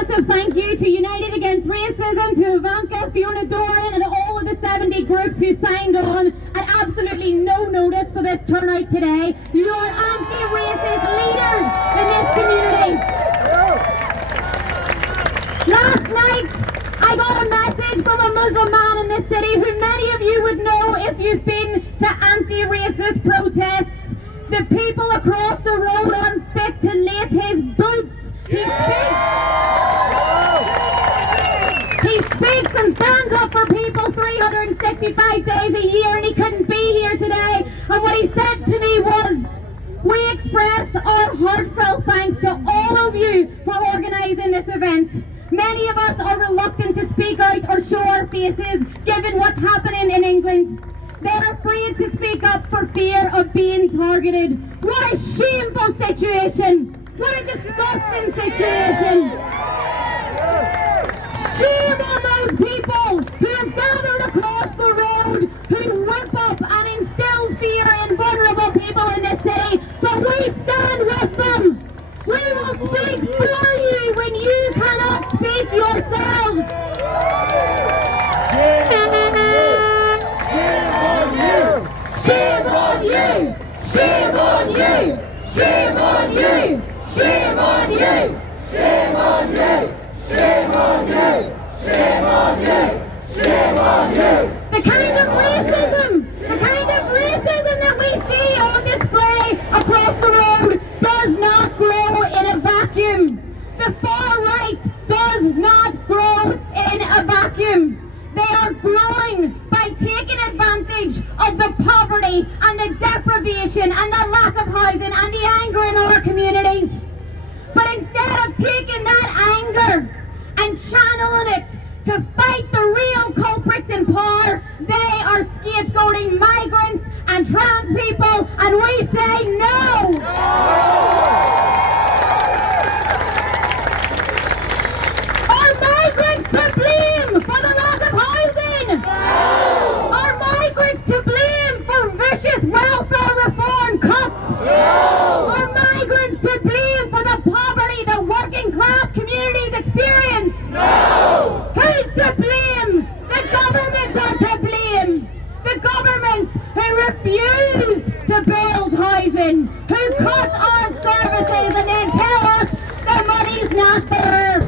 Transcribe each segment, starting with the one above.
massive thank you to United Against Racism, to Ivanka, Fiona Doran and all of the 70 groups who signed on at absolutely no notice for this turnout today. You are anti-racist leaders in this community. Last night I got a message from a Muslim man in this city who many of you would know if you've been to anti-racist protests. The people across the road aren't fit to lace his boots. He speaks and stands up for people 365 days a year, and he couldn't be here today. And what he said to me was, we express our heartfelt thanks to all of you for organising this event. Many of us are reluctant to speak out or show our faces given what's happening in England. They're afraid to speak up for fear of being targeted. What a shameful situation! What a disgusting situation! Shame on those people who have gathered across the road, who whip up and instill fear in vulnerable people in this city, but we stand with them! We will speak for you when you cannot speak yourselves! Shame on you! Shame on you! Shame on you! Shame on you! Shame on you! Shame on you! Shame on you! Shame on you! The kind of racism that we see on display across the road does not grow in a vacuum. The far right does not grow in a vacuum. They are growing by taking advantage of the poverty and the deprivation and the lack of housing and the anger in our communities. But instead of taking that anger and channeling it to fight the real culprits in power, they are scapegoating migrants and trans people, and we say no! Are migrants to blame for the lack of housing? Are migrants to blame for vicious welfare reform cuts? Are migrants to blame for the poverty the working class communities experience? Who's to blame? The governments are to blame. The governments who refuse to build housing, who cut our services and then tell us the money's not there.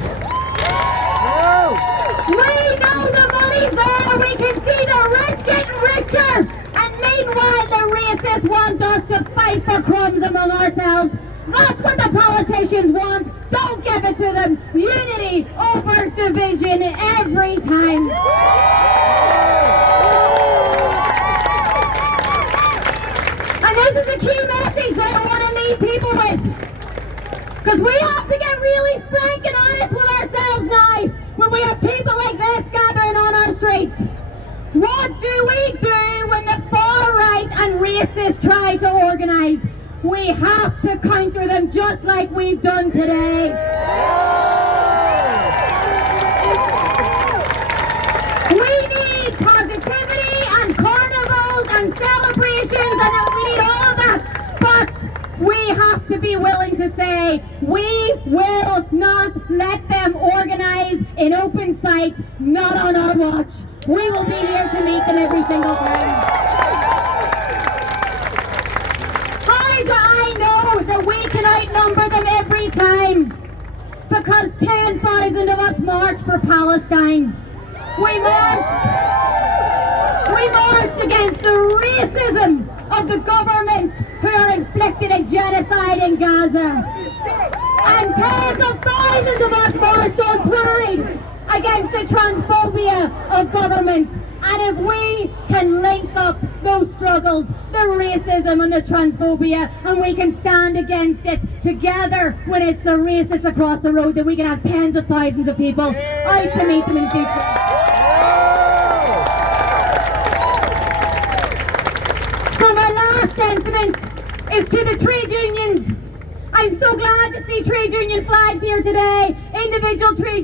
We know the money's there. We can see the rich getting richer. And meanwhile, the racists want us to fight for crumbs among ourselves. That's what the politicians want. Don't give it to them. Unity over division every time. And this is a key message that I want to leave people with. Because we have to get really frank and honest with ourselves now when we have people like this gathering on our streets. What do we do when the far right and racists try to organise? We have to counter them just like we've done today. We need positivity and carnivals and celebrations, and we need all of that. But we have to be willing to say, we will not let them organise in open sight, not on our watch. We will be here to meet them every single time. How do I know that we can outnumber them every time? Because 10,000 of us marched for Palestine. We marched against the racism of the governments who are inflicting a genocide in Gaza. And tens of thousands of us marched on Pride against the transphobia of governments. And if we can link up those struggles, the racism and the transphobia, and we can stand against it together when it's the racists across the road, then we can have tens of thousands of people out to meet them in the future. So my last sentiment is to the trade unions. I'm so glad to see trade union flags here today. Individual trade